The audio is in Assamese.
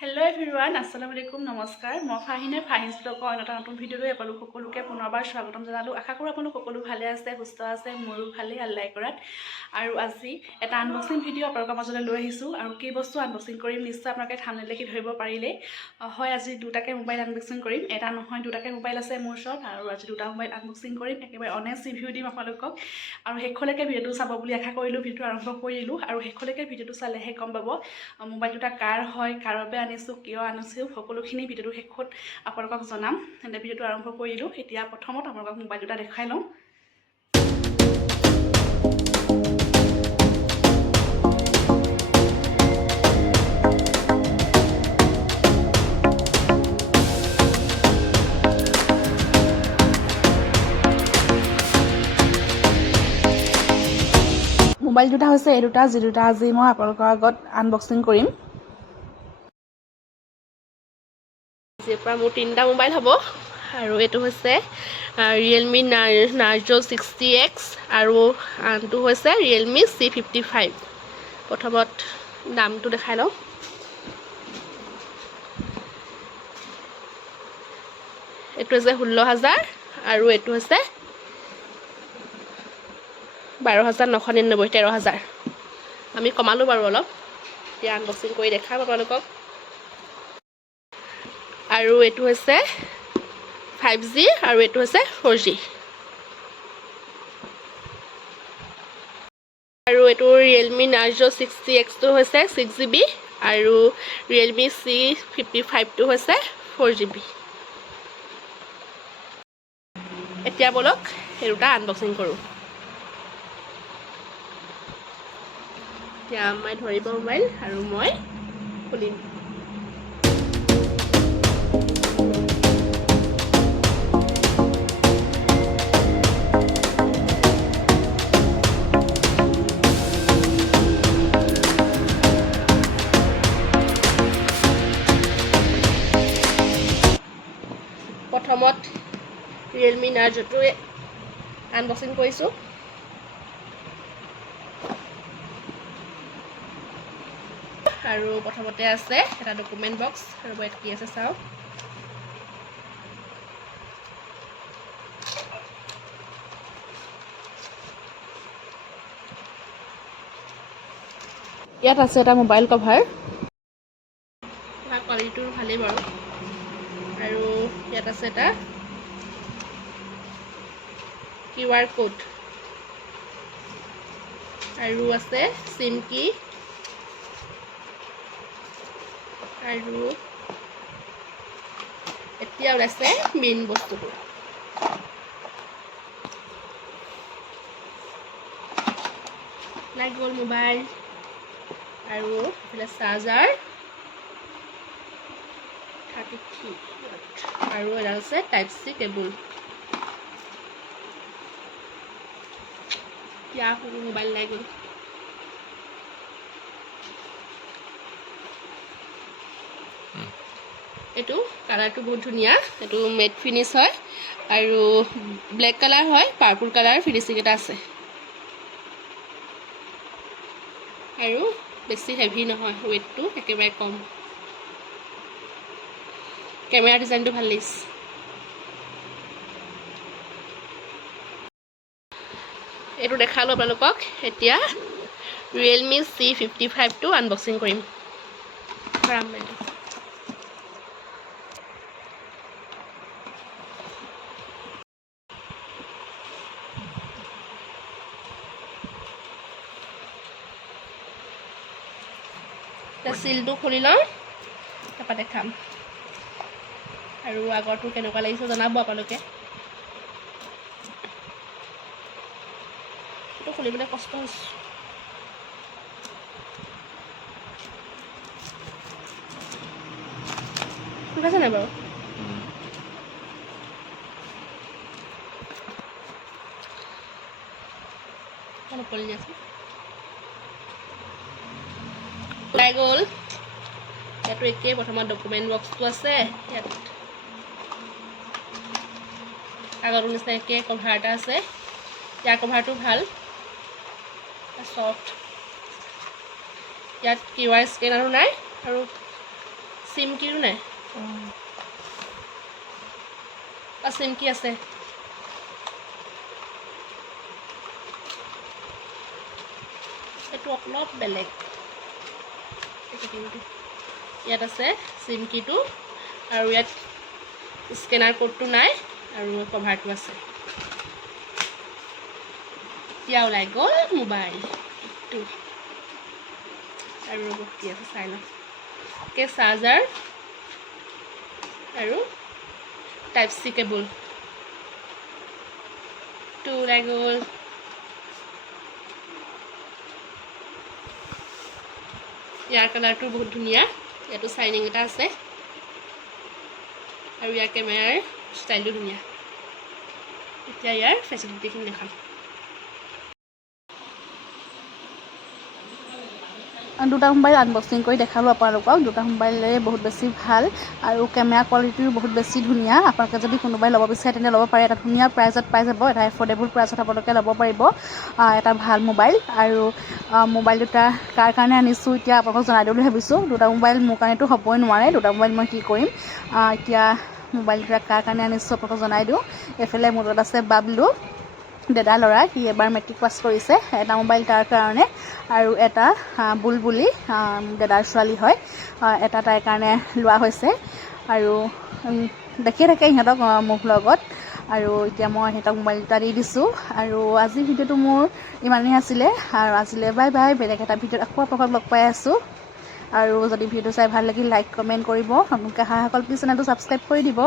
হেল্ল' এভৰিৱান আছালামু আলাইকুম নমস্কাৰ মই ফাহিনে ফাহিনছ ব্লগৰ অন্য এটা নতুন ভিডিঅ'লৈ আপোনালোক সকলোকে পুনৰবাৰ স্বাগতম জনালোঁ। আশা কৰোঁ আপোনালোক সকলো ভালে আছে, সুস্থ আছে, মোৰো ভালেই আল্লাই কৰাত। আৰু আজি এটা আনবক্সিং ভিডিঅ' আপোনালোকৰ মাজলৈ লৈ আহিছোঁ। আৰু কি বস্তু আনবক্সিং কৰিম, নিশ্চয় আপোনালোকে থামনেল দেখি ধৰিব পাৰিলেই। হয়, আজি দুটাকে মোবাইল আনবক্সিং কৰিম। এটা নহয়, দুটাকে মোবাইল আছে মোৰ ওচৰত। আৰু আজি দুটা মোবাইল আনবক্সিং কৰিম। একেবাৰে অনেষ্ট ৰিভিউ দিম আপোনালোকক। আৰু শেষলৈকে ভিডিঅ'টো চাব বুলি আশা কৰিলোঁ, ভিডিঅ'টো আৰম্ভ কৰি দিলোঁ আৰু শেষলৈকে ভিডিঅ'টো চালেহে গম পাব মোবাইল দুটা কাৰ হয় কাৰৰ বাবে আনিছোঁ কিয় আনিছোঁ, সকলোখিনি ভিডিঅ'টো শেষত আপোনালোকক জনাম। তেন্তে ভিডিঅ'টো আৰম্ভ কৰি দিলোঁ এতিয়া প্ৰথমত আপোনালোকক মোবাইল দুটা দেখাই লওঁ। মোবাইল দুটা হৈছে এই দুটা, যি দুটা আজি মই আপোনালোকৰ আগত আনবক্সিং কৰিম। আজিৰ পৰা মোৰ তিনিটা মোবাইল হ'ব। আৰু এইটো হৈছে ৰিয়েলমি নাৰ নাৰ্জ' ছিক্সটি এক্স আৰু আনটো হৈছে ৰিয়েলমি চি ফিফটি ফাইভ প্ৰথমত দামটো দেখাই লওঁ। এইটো হৈছে ষোল্ল হাজাৰ আৰু এইটো হৈছে বাৰ হাজাৰ নশ নিৰান্নব্বৈ তেৰ হাজাৰ। আমি কমালোঁ বাৰু অলপ। এতিয়া আনবক্সিং কৰি দেখাম আপোনালোকক। আৰু এইটো হৈছে ফাইভ জি আৰু এইটো হৈছে ফ'ৰ জি আৰু এইটো ৰিয়েলমি নাৰ্জ' ছিক্সটি এক্সটো হৈছে ছিক্স জি বি আৰু ৰিয়েলমি চি ফিফটি ফাইভটো হৈছে ফ'ৰ জি বি এতিয়া ব'লক সেই দুটা আনবক্সিং কৰোঁ। এতিয়া মই ধৰিব মোবাইল আৰু মই খুলিম। নাৰ্জ'টোৱে আনবক্সিং কৰিছোঁ আৰু প্ৰথমতে আছে এটা ডকুমেণ্ট বক্স আৰু কি আছে চাওঁ। ইয়াত আছে এটা মোবাইল কভাৰ কোৱালিটিটো ভালেই বাৰু। আৰু ইয়াত আছে এটা কিউ আৰ ক'ড। আৰু আছে চিম কি। আৰু এতিয়া ওলাইছে মেইন বস্তুটো। লাইট গ'ল মোবাইল আৰু এইফালে চাৰ্জাৰ থাৰ্টি থ্ৰী আৰু এডাল আছে টাইপ চি কেবুল সৰু মোবাইল লাই গ'ল এইটো কালাৰটো বহুত ধুনীয়া। এইটো মেট ফিনিছ হয় আৰু ব্লেক কালাৰ হয় পাৰ্পুল কালাৰ ফিনিচিং এটা আছে। আৰু বেছি হেভি নহয় ৱেইটটো একেবাৰে কম। কেমেৰা ডিজাইনটো ভাল লাগিছে। এইটো দেখালোঁ আপোনালোকক। এতিয়া ৰিয়েলমি চি ফিফটি ফাইভটো আনবক্সিং কৰিম। চিলটো খুলি লওঁ তাৰপৰা দেখাম। আৰু আগৰটো কেনেকুৱা লাগিছে জনাব আপোনালোকে। খুলিবলৈ কষ্ট হৈছে। ঠিক আছে নাই বাৰু? ওলাই গ'ল। ইয়াতো একেই, প্ৰথমত ডকুমেণ্ট বক্সটো আছে, ইয়াত কাগজৰ নিচিনা একে কভাৰ এটা আছে। ইয়াৰ কভাৰটো ভালো। ছফ্ট ইয়াত কিউ আৰ স্কেনাৰো নাই আৰু চিম কিৰো নাই। অঁ চিম কি আছে। এইটো অলপ বেলেগ। ইয়াত আছে চিম কিটো আৰু ইয়াত স্কেনাৰ ক'ডটো নাই আৰু কভাৰটো আছে। এতিয়া ওলাই গ'ল মোবাইল এইটো আৰু ৰ'ব কি আছে চাই লওঁ কে চাৰ্জাৰ আৰু টাইপ চি কেবল টো ওলাই গ'ল ইয়াৰ কালাৰটো বহুত ধুনীয়া ইয়াতো চাইনিং এটা আছে আৰু ইয়াৰ কেমেৰাৰ ষ্টাইলটো ধুনীয়া এতিয়া ইয়াৰ ফেচিলিটিখিনি দেখাম দুটা মোবাইল আনবক্সিং কৰি দেখালোঁ আপোনালোকক। দুটা মোবাইলে বহুত বেছি ভালো আৰু কেমেৰা কোৱালিটিও বহুত বেছি ধুনীয়া। আপোনালোকে যদি কোনোবাই ল'ব বিচাৰে, তেন্তে ল'ব পাৰে। এটা ধুনীয়া প্ৰাইজত পাই যাব। এটা এফৰ্ডেবল প্ৰাইজত আপোনালোকে ল'ব পাৰিব। এটা ভালো মোবাইল। আৰু মোবাইল দুটা কাৰ কাৰণে আনিছোঁ এতিয়া আপোনালোকক জনাই দিওঁ বুলি ভাবিছোঁ। দুটা মোবাইল মোৰ কাৰণেতো হ'বই নোৱাৰে। দুটা মোবাইল মই কি কৰিম? এতিয়া মোবাইল দুটা কাৰ কাৰণে আনিছোঁ আপোনালোকক জনাই দিওঁ। এইফালে মোৰ লগত আছে বাবলু, দাদা ল'ৰা। সি এবাৰ মেট্ৰিক পাছ কৰিছে। এটা মোবাইল তাৰ কাৰণে। আৰু এটা বুলবুলি দাদাৰ ছোৱালী হয়। এটা তাইৰ কাৰণে লোৱা হৈছে। আৰু দেখিয়ে থাকে সিহঁতক মোক লগত। আৰু এতিয়া মই সিহঁতক মোবাইল দুটা দি দিছোঁ। আৰু আজিৰ ভিডিঅ'টো মোৰ ইমানেই আছিলে। আৰু আজিলৈ বাই বাই। বেলেগ এটা ভিডিঅ'ত আকৌ আপোনালোকক লগ পাই আছোঁ। আৰু যদি ভিডিঅ'টো চাই ভাল লাগিল লাইক কমেণ্ট কৰিব। নতুনকৈ অহাসকল প্লিজ চেনেলটো ছাবস্ক্ৰাইব কৰি দিব।